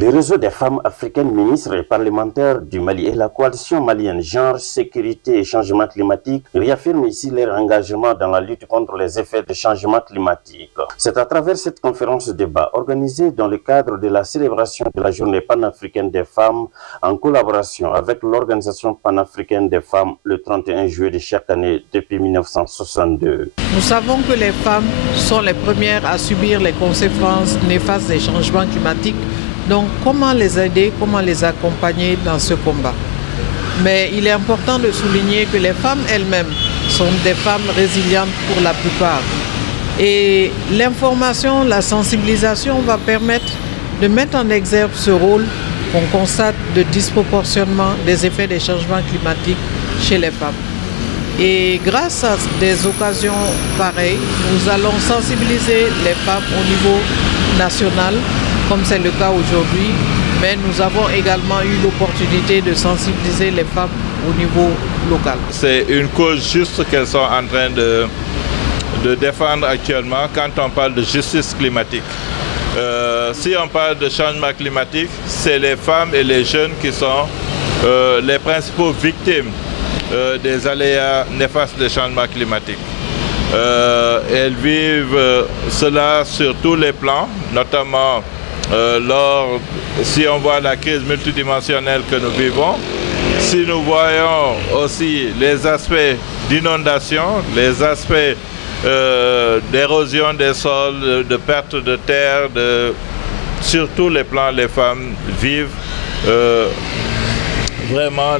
Le réseau des femmes africaines ministres et parlementaires du Mali et la coalition malienne Genre, Sécurité et Changement climatique réaffirment ici leur engagement dans la lutte contre les effets du changement climatique. C'est à travers cette conférence de débat organisée dans le cadre de la célébration de la journée panafricaine des femmes en collaboration avec l'Organisation panafricaine des femmes le 31 juillet de chaque année depuis 1962. Nous savons que les femmes sont les premières à subir les conséquences néfastes des changements climatiques. Donc, comment les aider, comment les accompagner dans ce combat? Mais il est important de souligner que les femmes elles-mêmes sont des femmes résilientes pour la plupart. Et l'information, la sensibilisation va permettre de mettre en exergue ce rôle qu'on constate de disproportionnement des effets des changements climatiques chez les femmes. Et grâce à des occasions pareilles, nous allons sensibiliser les femmes au niveau national, comme c'est le cas aujourd'hui, mais nous avons également eu l'opportunité de sensibiliser les femmes au niveau local. C'est une cause juste qu'elles sont en train de défendre actuellement quand on parle de justice climatique. Si on parle de changement climatique, c'est les femmes et les jeunes qui sont les principaux victimes des aléas néfastes des changements climatiques. Elles vivent cela sur tous les plans, notamment si on voit la crise multidimensionnelle que nous vivons, si nous voyons aussi les aspects d'inondation, les aspects d'érosion des sols, de perte de terre, sur tous les plans, les femmes vivent vraiment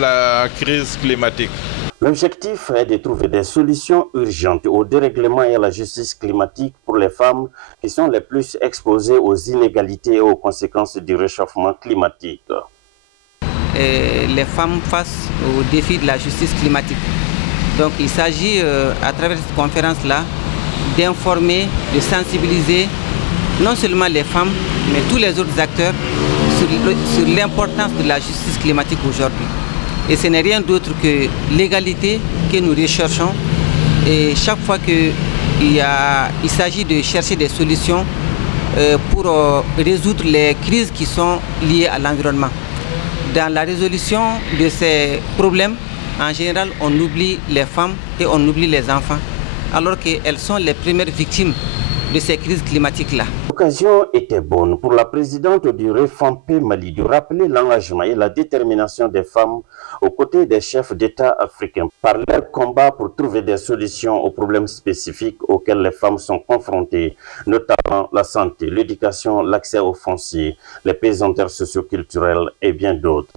la crise climatique. L'objectif est de trouver des solutions urgentes au dérèglement et à la justice climatique pour les femmes qui sont les plus exposées aux inégalités et aux conséquences du réchauffement climatique. Les femmes face au défi de la justice climatique. Donc il s'agit à travers cette conférence-là d'informer, de sensibiliser non seulement les femmes, mais tous les autres acteurs sur l'importance de la justice climatique aujourd'hui. Et ce n'est rien d'autre que l'égalité que nous recherchons. Et chaque fois qu'il s'agit de chercher des solutions pour résoudre les crises qui sont liées à l'environnement. Dans la résolution de ces problèmes, en général, on oublie les femmes et on oublie les enfants, alors qu'elles sont les premières victimes de ces crises climatiques-là. L'occasion était bonne pour la présidente du REFAMPE Mali de rappeler l'engagement et la détermination des femmes aux côtés des chefs d'État africains par leur combat pour trouver des solutions aux problèmes spécifiques auxquels les femmes sont confrontées, notamment la santé, l'éducation, l'accès aux fonciers, les pesanteurs socioculturelles et bien d'autres.